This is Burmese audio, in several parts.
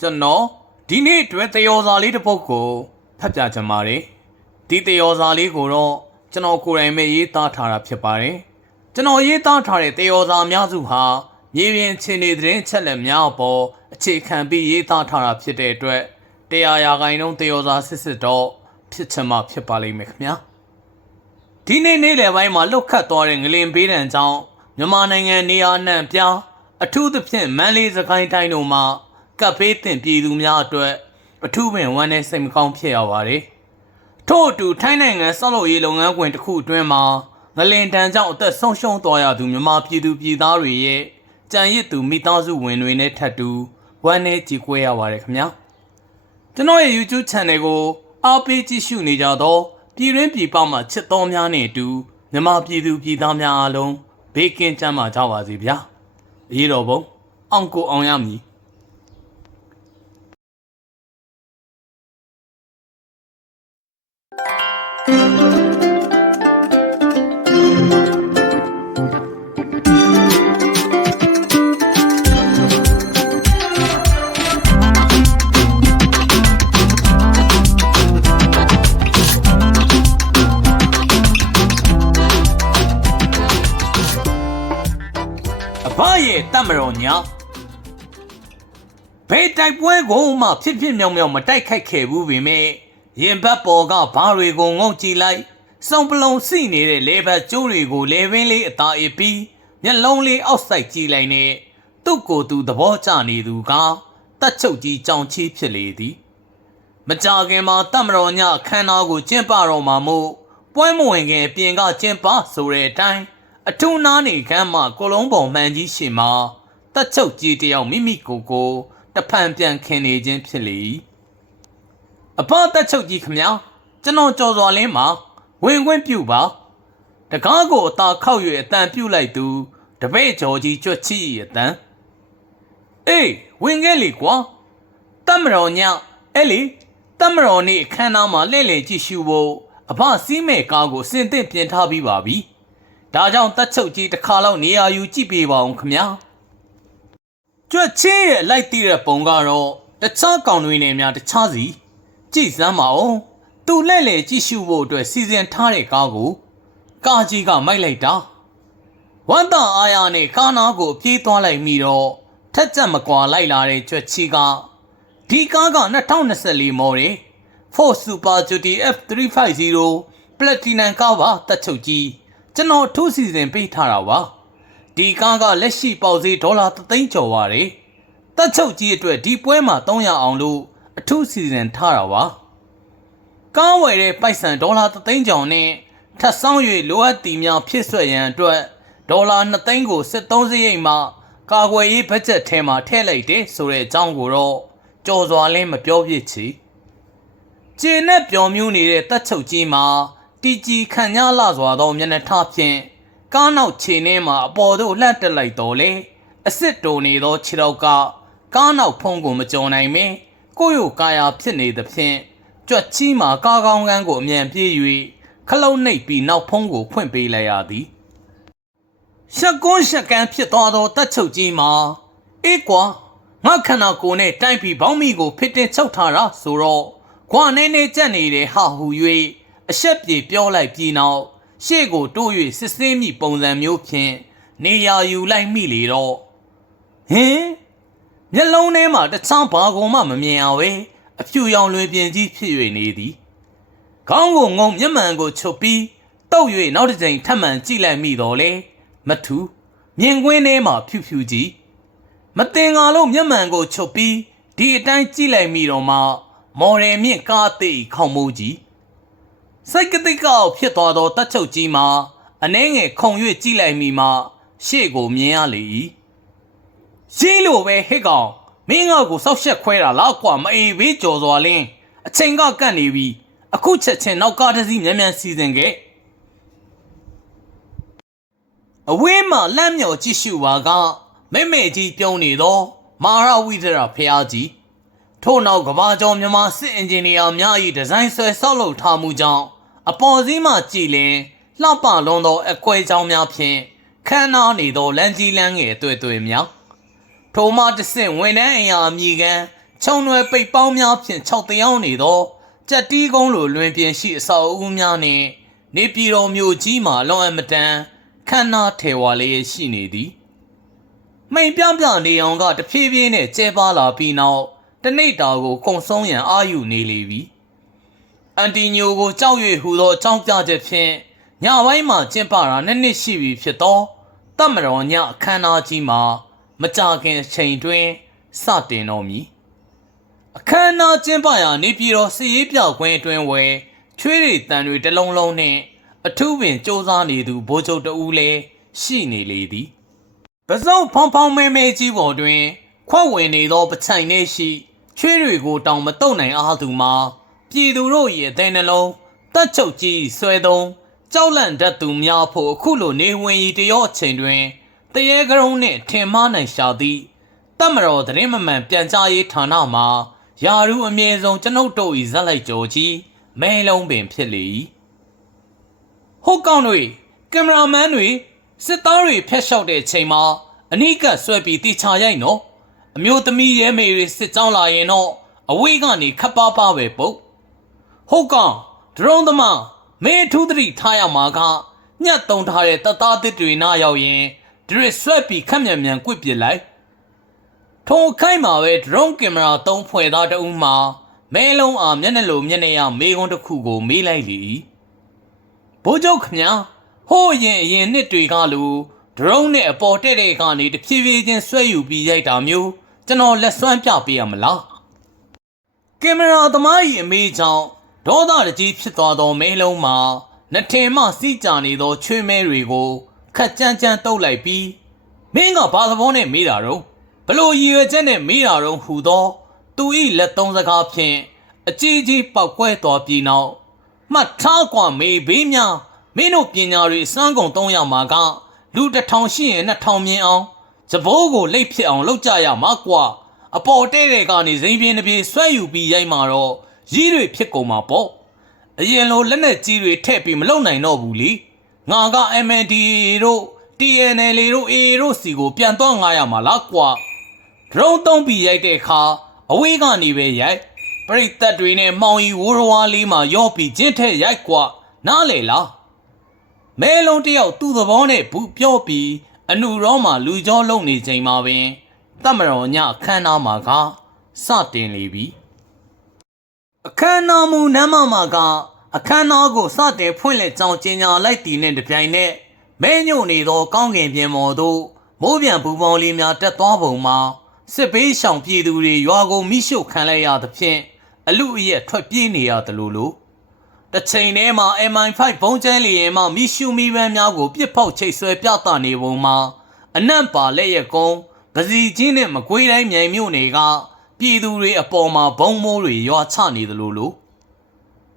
ကျွန်တော်ဒီနေ့အတွက်တယောစာလေးတစ်ပုဒ်ကိုဖတ်ပြချင်ပါတယ်ဒီတယောစာလေးကိုတော့ကျွန်တော်ကိုယ်တိုင်ပဲရေးသားထားတာဖြစ်ပါတယ်ကျွန်တော်ရေးသားထားတဲ့တယောစာအများစုဟာမြေပြင်ချင်းနေသတင်းချက်လက်များအပေါ်အခြေခံပြီးရေးသားထားတာဖြစ်တဲ့အတွက်တရားရာဂိုင်နှုန်းတယောစာစစ်စစ်တော့ဖြစ်ချင်မှဖြစ်ပါလိမ့်မယ်ခင်ဗျာဒီနေ့နေ့လယ်ပိုင်းမှာလွတ်ခတ်သွားတဲ့ငလင်ပေးတံကြောင့်မြန်မာနိုင်ငံနေရာအနှံ့ပြားအထူးသဖြင့်မန္တလေးစကိုင်းတိုင်းတို့မှာ ကပ်ပေးတင်ပြည်သူများအတွက်အထူးပင်ဝမ်းနဲ့စိတ်မကောင်းဖြစ်ရပါတယ်။ထို့အတူထိုင်းနိုင်ငံဆောက်လုပ်ရေးလုပ်ငန်းခွင်တစ်ခုအတွင်းမှာငလင်တံကြောင့်အသက်ဆုံးရှုံးသွားရသူမြန်မာပြည်သူပြည်သားတွေရဲ့ကြံရစ်သူမိသားစုဝင်တွေနဲ့ထပ်တူဝမ်းနဲ့ကြေကွဲရပါတယ်ခင်ဗျာ။ကျွန်တော်ရဲ့ YouTube Channel ကိုအားပေးကြည့်ရှုနေကြသောပြည်တွင်းပြည်ပမှချစ်တော်များနဲ့အတူမြန်မာပြည်သူပြည်သားများအားလုံးဘေးကင်းကြမှာကြပါစေဗျာအရေးတော်ပုံအောင်ကိုအောင်ရမည် တတ်မတော်ညာဘယ်တိုက်ပွဲကိုမှဖြစ်ဖြစ်မြောင်မြောင်မတိုက်ခိုက်ခဲ့ဘူးပေမဲ့ရင်ဘတ်ပေါ်ကဘားတွေကိုငုံကြည့်လိုက်စုံပလုံစီနေတဲ့လေဘတ်ကျိုးတွေကိုလေပင်လေးအသာအစ်ပြီးမျက်လုံးလေးအောက်ဆိုင်ကြည့်လိုက်နဲ့သူ့ကိုယ်သူသဘောကျနေသူကတတ်ချုပ်ကြီးကြောင်ချီးဖြစ်လေသည်မကြခင်မှာတတ်မတော်ညအခမ်းအနားကိုကျင်းပတော့မှာမို့ပွဲမဝင်ခင်အပြင်ကကျင်းပဆိုတဲ့အတိုင်းအထူးနားနေခမ်းမှာကိုလုံးပုံမှန်ကြီးရှိမှာ တက်ချုပ်ကြီးတယောက်မိမိကိုယ်ကိုတဖန်ပြန်ခင်နေခြင်းဖြစ်လေ၏အဖတက်ချုပ်ကြီးခမညာကျွန်တော်ကြော်စွာလင်းမှာဝင်ခွင့်ပြုပါတကားကိုအသာခောက်၍အတန်ပြုတ်လိုက်သူတပည့်ကျော်ကြီးကြွက်ချီအတန်အေးဝင်ခဲ့လေကွာတမတော်ညအဲ့လေတမတော်နေ့အခမ်းအနားမှာလှည့်လည်ကြည့်ရှုဖို့အဖစီးမဲ့ကားကိုစင်သင့်ပြင်ထားပြီးပါပြီ။ဒါကြောင့်တက်ချုပ်ကြီးတစ်ခါလောက်နေရာယူကြည့်ပေးပါအောင်ခမညာ။ ကြွက်ချင်းရဲ့လိုက်တည်တဲ့ပုံကတော့တခြားကောင်တွေနဲ့များတခြားစီကြည့်စမ်းပါအောင်။သူလှည့်လည်ကြည့်ရှုဖို့အတွက်စီစဉ်ထားတဲ့ကားကိုကားကြီးကမိုက်လိုက်တာ။ဝမ်းသာအားရနဲ့ကားနာကိုပြေးသွားလိုက်မိတော့ထက်ကြက်မကွာလိုက်လာတဲ့ကြွက်ချီကဒီကားက2024မော်တယ် Ford Super Duty F350 Platinum ကားပါတက်ချုပ်ကြီးကျွန်တော်အထူးစီစဉ်ပေးထားတာပါ ဒီကားကလက်ရှိပေါက်ဈေးဒေါ်လာ3သိန်းကျော်ပါတယ်တက်ချုပ်ကြီးအတွက်ဒီပွဲမှာ300အောင်လို့အထူးစီစဉ်ထားတာပါကားဝယ်တဲ့ပိုက်ဆံဒေါ်လာ3သိန်းကျော်နဲ့ထပ်ဆောင်၍လိုအပ်သည်များဖြစ်ဆွက်ရန်အတွက်ဒေါ်လာ2သိန်းကိုစစ်သုံးစရိတ်မှကာကွယ်ရေးဘတ်ဂျက်ထဲမှာထည့်လိုက်တယ်ဆိုတဲ့အကြောင်းကိုတော့ကြော်စွာလင်းမပြောပြချီကျင်းနဲ့ပျော်မြူးနေတဲ့တက်ချုပ်ကြီးမှာတီကြီးခံရလာစွာသောမျက်နှာထားဖြင့် ကားနောက်ခြေနှင်းမှာအပေါ်သို့လှန့်တက်လိုက်တော်လေအစ်စ်တိုနေသောခြေတော့ကကားနောက်ဖုံးကိုမကြော်နိုင်မင်းကိုယ့်ရိုကာယာဖြစ်နေသဖြင့်ကြွက်ချီမှာကားကောင်းကန်းကိုအမြန်ပြေး၍ခလုံးနှိပ်ပြီးနောက်ဖုံးကိုဖွင့်ပေးလိုက်ရသည်ရှက်ကွန်းရှက်ကန်းဖြစ်သွားသောတက်ချုပ်ကြီးမှာအေးကွာငါခန္ဓာကိုယ်နဲ့တိုင်းပြီးဘောင်းမီကိုဖစ်တင်ချုပ်ထားတာဆိုတော့ခွာနေနေကြက်နေတဲ့ဟာဟူ၍အဆက်ပြေပြောလိုက်ပြီးနောက် ရှေ့ကိုတိုး၍စစ်စင်းမိပုံစံမျိုးဖြင့်နေရာယူလိုက်မိလေတော့ဟင်မျက်လုံးထဲမှာတချမ်းဘာကုန်မှမမြင်အောင်ပဲအဖြူရောင်လွင်ပြင်ကြီးဖြစ်၍နေသည်ခေါင်းကိုငုံမျက်မှန်ကိုချုပ်ပြီးတုပ်၍နောက်တစ်ကြိမ်ထပ်မံကြည့်လိုက်မိတော့လေမထူမြင်ကွင်းထဲမှာဖြူဖြူကြီးမတင်ငါလို့မျက်မှန်ကိုချုပ်ပြီးဒီအတိုင်းကြည့်လိုက်မိတော့မှမော်ရယ်မြင့်ကားသိခေါင်မိုးကြီး စိတ်ကတိတ်ကောက်ဖြစ်သွားသောတက်ချုပ်ကြီးမှာအနှဲငယ်ခုံ၍ကြည့်လိုက်မိမှရှေ့ကိုမြင်ရလေ၏ရှိလို့ပဲဟစ်ကောင်မင်းငါ့ကိုစောက်ရှက်ခွဲတာလားကွာမအေးဘေးကြော်စွာလင်းအချိန်ကကန့်နေပြီအခုချက်ချင်းနောက်ကားတစ်စီးမြန်မြန်စီစဉ်ခဲ့အဝေးမှာလမ်းမြော်ကြည့်ရှုပါကမဲမဲကြီးပြုံးနေသော မာရဝိဒရာဖျားကြီးထို့နောက်ကဘာကျော်မြန်မာစစ်အင်ဂျင်နီယာများ၏ဒီဇိုင်းဆွဲဆောက်လုပ်ထားမှုကြောင့် အပေါ်စီးမှကြည်လင်လှပလွန်သောအကွဲကြောင်းများဖြင့်ခမ်းနားနေသောလမ်းကြီးလမ်းငယ်အတွေ့အတွေ့များထိုမှတစ်ဆင့်ဝန်ထမ်းအင်အားအမိကန်ခြုံရွယ်ပိတ်ပေါင်းများဖြင့်၆တယောင်းနေသောကြက်တီးကုန်းလိုလွင်ပြင်ရှိအဆောက်အဦများနှင့်နေပြည်တော်မြို့ကြီးမှာလွန်အမတန်ခမ်းနားထေဝါလေးရှိနေသည်မိန်ပြပြနေအောင်ကတဖြည်းဖြည်းနဲ့ကျဲပါလာပြီးနောက်တနေ့တာကိုကုံဆုံးရန်အာယူနေလေပြီ အန်တီညိုကိုကြောက်ရွံ့ဟူသောအကြောင်းပြချက်ဖြင့်ညပိုင်းမှာကျင်းပတာနှစ်နှစ်ရှိပြီဖြစ်သောတတ်မတော်ညအခမ်းအနားကြီးမှာမကြခင်အချိန်တွင်စတင်တော်မူအခမ်းအနားကျင်းပရာနေပြည်တော်စီရေးပြောက်ကွင်းအတွင်းဝယ်ချွေးရီတန်တွေတစ်လုံးလုံးနှင့်အထူးပင်စ조사နေသူဘိုးချုပ်တဦးလည်းရှိနေလေသည်ပစုံဖောင်းဖောင်းမဲမဲကြီးပေါ်တွင် ခွက်ဝင်နေသောပချိုင်နေရှိချွေးတွေကိုတောင်မတုံနိုင်အားသူမှာ ပြည်သူတို့၏အသေးနှလုံးတက်ချုပ်ကြီးဆွဲသုံးကြောက်လန့်တတ်သူများဖို့အခုလိုနေဝင်ရီတရော့အချိန်တွင်တရေကရုံးနှင့်ထင်မှားနိုင်ရှာသည့်တတ်မတော်သတင်းမမှန်ပြန်ကြားရေးဌာနမှာယာရုအမြဲဆုံးကျွန်ုပ်တို့၏ဇက်လိုက်ကြော်ကြီးမဲလုံးပင်ဖြစ်လေ၏ဟုတ်ကောင်းတွေကင်မရာမန်တွေစစ်သားတွေဖျက်လျှောက်တဲ့ချိန်မှာအနိကဆွဲပြီးတီချာရိုက်နော်အမျိုးသမီးရဲမေတွေစစ်ကြောင်းလာရင်တော့အဝေးကနေခပ်ပါးပါးပဲပုတ် ဟုတ်ကောင်ဒရုန်းသမားမင်းအထူးသတိထားရမှာကညက်တုံထားတဲ့တပ်သားတစ်တွေနားရောက်ရင်ဒရစ်ဆွဲပြီးခက်မြန်မြန်ကွစ်ပစ်လိုက်ထုံခိုင်းမှာပဲဒရုန်းကင်မရာသုံးဖွဲ့သားတအူးမှာမဲလုံးအားမျက်နှာလိုမျက်နှာရမေကွန်းတစ်ခုကိုမေးလိုက်လေဘိုးချုပ်ခမညာဟိုးရင်အရင်နှစ်တွေကလိုဒရုန်းနဲ့အပေါ်တဲ့တဲ့ကနေတဖြည်းဖြည်းချင်းဆွဲယူပြီးရိုက်တာမျိုးကျွန်တော်လက်စွမ်းပြပေးရမလားကင်မရာသမားကြီးအမေကြောင့် ဒေါသတကြီးဖြစ်သွားသောမဲလုံးမှာနထင်မှစီးကြနေသောချွေးမဲတွေကိုခက်ကြမ်းကြမ်းတုပ်လိုက်ပြီးမင်းကဘာသဘောနဲ့မေးတာတော့ဘလို့ရည်ရွယ်ချက်နဲ့မေးတာတော့ဟူသော သူ၏လက်သုံးစကားဖြင့်အကြီးကြီးပောက်ကွဲသွားပြီးနောက်မှတ်ထားကွာမေးဘေးများမင်းတို့ပညာတွေအစွမ်းကုန်သုံးရမှာကလူတစ်ထောင်ရှိရင်နှစ်ထောင်မြင်အောင်စပိုးကိုလိတ်ဖြစ်အောင်လုပ်ကြရမှာကွာအပေါ်တဲ့တဲ့ကနေဇိမ်ပြင်းတစ်ပြေးဆွဲယူပြီးရိုက်မှာတော့ ရီးတွေဖြစ်ကုန်မှာပေါ့အရင်လိုလက်နဲ့ကြီးတွေထည့်ပြီးမလုံနိုင်တော့ဘူးလေငါက MNDA တို့ TNL တို့ AA တို့စီကိုပြန်တော့ငားရမှာလားကွာဒရုန်းသုံးပြီးရိုက်တဲ့အခါအဝေးကနေပဲရိုက်ပရိသတ်တွေနဲ့မှောင်ရီဝိုးရဝါလေးမှာရော့ပြီးကျင်းထက်ရိုက်ကွာနားလေလားမဲလုံးတယောက်သူ့သဘောနဲ့ဘူးပြောပြီးအနုရောမှာလူကြောလုံနေချိန်မှာပင်တမတော်ညအခမ်းအနားမှာကစတင်လေပြီ အခမ်းအနားမူနမ်းမမှာကအခမ်းအနားကိုစတင်ဖွင့်လှစ်ကြောင်းကျင်းညာလိုက်တည်နဲ့တပြိုင်နက်မဲညို့နေသောကောင်းကင်ပြင်ပေါ်သို့မိုးပြန်ပူပေါင်းလေးများတက်သွားပုံမှာစစ်ဘေးရှောင်ပြည်သူတွေရွာကိုမိရှို့ခံလိုက်ရသဖြင့်အလူအရက်ထွက်ပြေးနေရတယ်လို့လို့တစ်ချိန်တည်းမှာ MI5 ဘုံကျန်းလီရင်မှမိရှုမီပန်းများကိုပြစ်ဖောက်ချိတ်ဆွဲပြသနေပုံမှာအနံ့ပါလက်ရက်ကုန်းပစီချင်းနဲ့မကွေးတိုင်းမြိုင်မြို့နယ်က ပြည်သူတွေအပေါ်မှာဘုံမိုးတွေရွာချနေသလိုလို့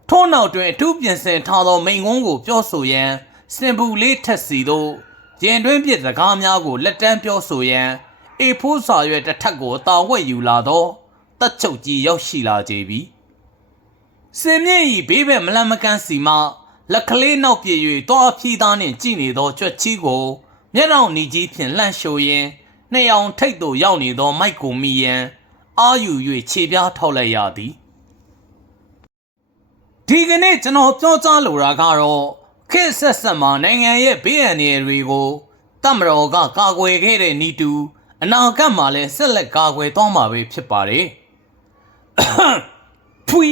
ထို့နောက်တွင်အထူးပြင်ဆင်ထားသောမိန်ကုန်းကိုပြောဆိုရန်စင်ပူလေးထက်စီသို့ရင်တွင်းပြစ်စကားများကိုလက်တန်းပြောဆိုရန်အေဖိုးစာရွက်တစ်ထပ်ကိုတာဝက်ယူလာသောတက်ချုပ်ကြီးရောက်ရှိလာကြပြီစင်မြင့်ဤဘေးဘက်မလန်မကန်းစီမှလက်ကလေးနောက်ပြေ၍တောအဖြီးသားနှင့်ကြည်နေသောကြွက်ချီကိုမျက်တောင်နီကြီးဖြင့်လှန့်ရှိုရင်းနှစ်အောင်ထိတ်သို့ရောက်နေသောမိုက်ကိုမီယံ အာယူ၍ခြေပြားထောက်လိုက်ရသည်ဒီကနေ့ကျွန်တော်ပြောကြားလိုတာကတော့ခေတ်ဆက်ဆက်မှာနိုင်ငံရဲ့ဘေးအန္တရာယ်တွေကိုတမတော်ကကာကွယ်ခဲ့တဲ့နီတူအနာဂတ်မှာလည်းဆက်လက်ကာကွယ်သွားမှာပဲဖြစ်ပါတယ်။ဖွီ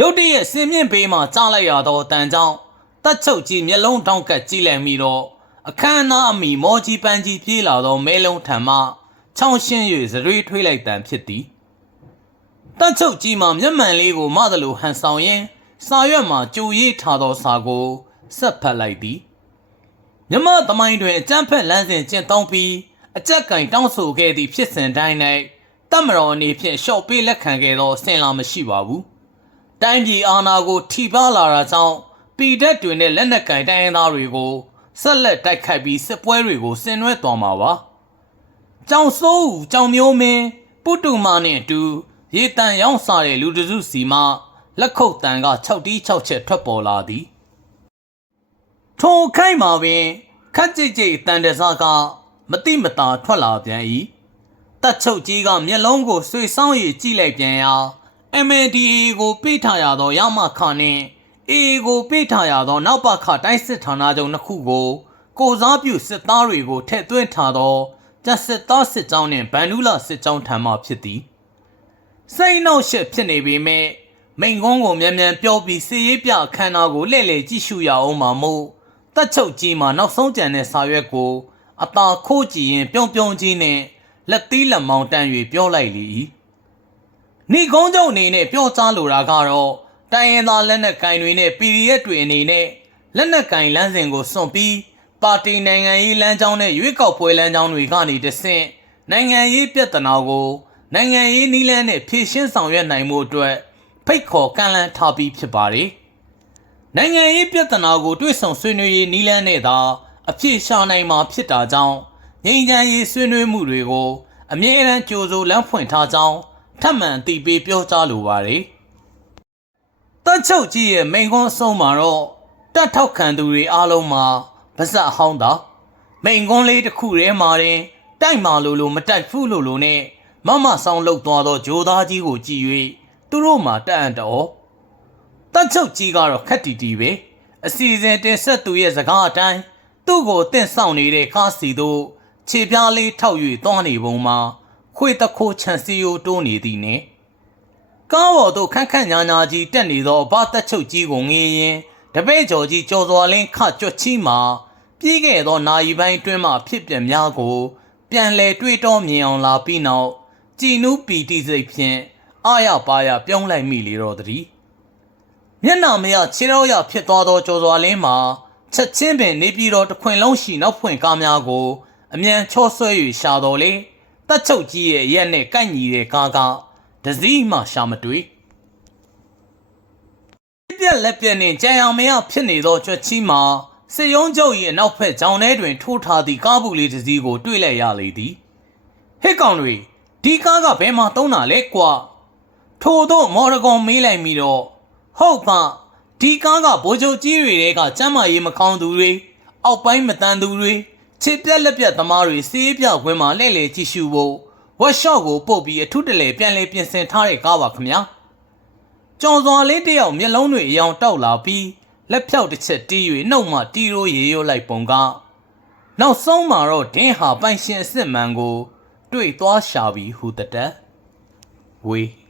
ရုတ်တရက်စင်မြင့်ဘေးမှာကြားလိုက်ရသောတန်ကြောင့်တက်ချုပ်ကြီးမျက်လုံးတောင်းကပ်ကြည့်လိုက်မိတော့အခမ်းအနားအမိမောကြီးပန်းကြီးပြေးလာသောမဲလုံးထံမှ ချောင်းရှင်း၍ဇရွေးထွေးလိုက်တန်ဖြစ်သည်တက်ချုပ်ကြီးမှမျက်မှန်လေးကိုမသလိုဟန်ဆောင်ရင်းစာရွက်မှာကြိုရေးထားသောစာကိုဆက်ဖတ်လိုက်သည်မြမသမိုင်းတွင်အကြမ်းဖက်လမ်းစဉ်ကျင့်သုံးပြီးအကြက်ကင်တောင်းဆိုခဲ့သည့်ဖြစ်စဉ်တိုင်း၌တမတော်အနေဖြင့်ရှော့ပေးလက်ခံခဲ့သောဆင်လာမရှိပါဘူး။တိုင်းပြည်အာဏာကို ထိပါလာတာကြောင့်ပြည်သက်တွင်တဲ့လက်နက်ကင်တိုင်းရင်းသားတွေကိုဆက်လက်တိုက်ခိုက်ပြီးစစ်ပွဲတွေကိုဆင်နွှဲသွားမှာပါ။ ကြောင်စိုးဦးကြောင်မျိုးမင်းပုတုမာနှင့်အတူရေတန်ရောင်းစားတဲ့လူတစုစီမှလက်ခုပ်တန်က6တီး6ချက်ထွက်ပေါ်လာသည်။ထိုခိုက်မှာပင်ခက်ကြိတ်ကြိတ်တန်တစားကမတိမတာထွက်လာပြန်၏တက်ချုပ်ကြီးကမျက်လုံးကိုဆွေဆောင်ရည်ကြည့်လိုက်ပြန်ရာ MNDA ကိုပေးထားရသောရမခနှင့် AA ကိုပေးထားရသော နောက်ပါခတိုင်းစစ်ဌာနချုပ်နှစ်ခုကို ကိုစားပြုစစ်သားတွေကိုထည့်သွင်းထားသော တပ်စစ်သားစစ်ကြောင်းနှင့်ဗန်နူးလာစစ်ကြောင်းထံမှဖြစ်သည်စိတ်နှောက်ရှက်ဖြစ်နေပေမဲ့မိန်ကုန်းကိုမြန်မြန်ပြောပြီးစီရေးပြအခမ်းအနားကိုလှည့်လည်ကြည့်ရှုရအောင်မှာမို့တက်ချုပ်ကြီးမှနောက်ဆုံးကြံတဲ့စာရွက်ကို အသာခိုးကြည့်ရင်ပြုံးပြုံးကြီးနဲ့လက်သီးလက်မောင်းတန်း၍ပြောလိုက်လေ၏နေကုန်းချုပ်အနေနဲ့ပြောကြားလိုတာကတော့တိုင်းရင်းသားလက်နက်ကင်တွေနဲ့ PDF တွေအနေနဲ့လက်နက်ကင်လမ်းစဉ်ကိုစွန့်ပြီး ပါတီနိုင်ငံရေးလမ်းကြောင်းနဲ့ရွေးကောက်ပွဲလမ်းကြောင်းတွေကနေတဆင့်နိုင်ငံရေးပြဿနာကိုနိုင်ငံရေးနည်းလမ်းနဲ့ဖြေရှင်းဆောင်ရွက်နိုင်မှုအတွက်ဖိတ်ခေါ်ကန့်လန့်ထားပြီးဖြစ်ပါတယ်။နိုင်ငံရေးပြဿနာကိုတွေ့ဆုံဆွေးနွေးရေးနီးလန်းနဲ့သာအပြည့်ရှာနိုင်မှာဖြစ်တာကြောင့်ငြိမ်းချမ်းရေးဆွေးနွေးမှုတွေကိုအမြဲတမ်းကြိုးစိုးလမ်းဖွင့်ထားကြောင်းထပ်မံအသိပေးပြောကြားလိုပါတယ်။တပ်ချုပ်ကြီးရဲ့မိန်ခွန်းအဆုံးမှာတော့တပ်ထောက်ခံသူတွေအားလုံးမှာ ပါဇက်ဟောင်းတာမိန်ခွန်းလေးတစ်ခုထဲမှာတင်တိုက်မာလို့လို့မတိုက်ဘူးလို့လို့နဲ့မမဆောင်လောက်သွားသောဂျိုသားကြီးကိုကြည့်၍သူတို့မှတက်အံ့တော်တတ်ချုပ်ကြီးကတော့ခက်တီတီပဲအစီအစဉ်တင်ဆက်သူရဲ့စကားအတိုင်းသူ့ကိုတင့်ဆောင်နေတဲ့ကားစီတို့ခြေပြားလေးထောက်၍သွားနေပုံမှာခွေတခိုးချန်စီယိုတိုးနေသည်နဲ့ကားပေါ်သို့ခန့်ခန့်ညာညာကြီးတက်နေသောဘာတက်ချုပ်ကြီးကိုငေးရင်တပည့်ကျော်ကြီးကြော်စွာလင်းခကြွက်ချီမှာ ပြီးခဲ့သောနာယီပိုင်းအတွင်းမှဖြစ်ပြန်များကို ပြန်လဲတွေးတောမြင်အောင်လာပြီးနောက်ကြည်နူးပီတိစိတ်ဖြင့်အာရပါရပြုံးလိုက်မိလေတော့တည်းမျက်နှာမရခြေတော်ရဖြစ်သွားသောကြော်စွာလင်းမှာချက်ချင်းပင်နေပြည်တော်တစ်ခွင်လုံးရှိနောက်ဖွင့်ကားများကိုအမြန်ချောဆွဲ၍ရှာတော်လေတက်ချုပ်ကြီးရဲ့ရက်နဲ့ကိုက်ညီတဲ့ကားကဒစည်းမှရှာမတွေ့ပြက်လက်ပြက်နှင့်ကြံရမရဖြစ်နေသောကြွက်ချီမှာ စေယုံကျုပ်၏အနောက်ဖက်ဂျောင်းထဲတွင်ထိုးထားသည့်ကားဘူးလေးတစ်စီးကို တွေ့လိုက်ရလေသည်ဟစ်ကောင်တွေဒီကားကဘယ်မှာသုံးတာလဲကွာထို့သောမော်ဒဂွန်မေးလိုက်ပြီးတော့ဟုတ်ပါဒီကားကဗိုလ်ချုပ်ကြီးတွေကကျမ်းမာရေးမကောင်းသူတွေအောက်ပိုင်းမတန်သူတွေခြေပြက်လက်ပြက်သမားတွေစီးပြခွင်းမှာလှည့်လည်ကြည့်ရှုဖို့ဝက်ရှော့ကိုပုတ်ပြီးအထုတလဲပြန်လဲပြင်ဆင်ထားတဲ့ကားပါခင်ဗျာကြော်စွာလေးတစ်ယောက်မျက်လုံးတွေအယောင်တောက်လာပြီး လက်ဖြောက်တစ်ချက်တီး၍နှုတ်မှတီးရိုးရေရိုးလိုက်ပုံကနောက်ဆုံးမှာတော့ဒင်းဟာပိုင်ရှင်အစ်စ်မှန်ကို တွေ့သွားရှာပြီးဟူတတက်ဝေး